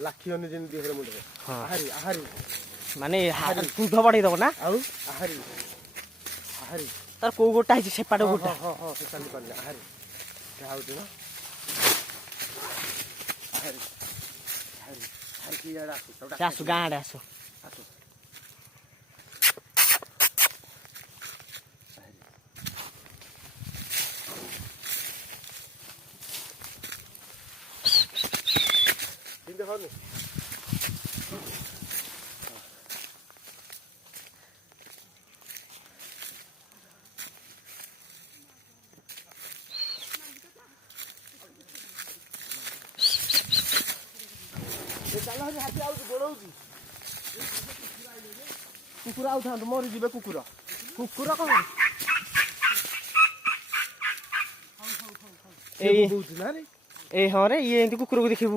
लाखियोनी जेमती हेरे मुंडे आहारी आहारी माने दूध बढ़ाई दब ना आउ आहारी आहारी तार को गोटा है सेपाट गोटा हां हां से चली पाले आहारी क्या होती ना आहारी आहारी आहारी की याडा आसु गाँ आड़े आसु आसु इंदे होने कुकुर आउ मरी जीवे कुकुर कुकुर कौन ए ए हाँ रे ये कुकुर को देखिए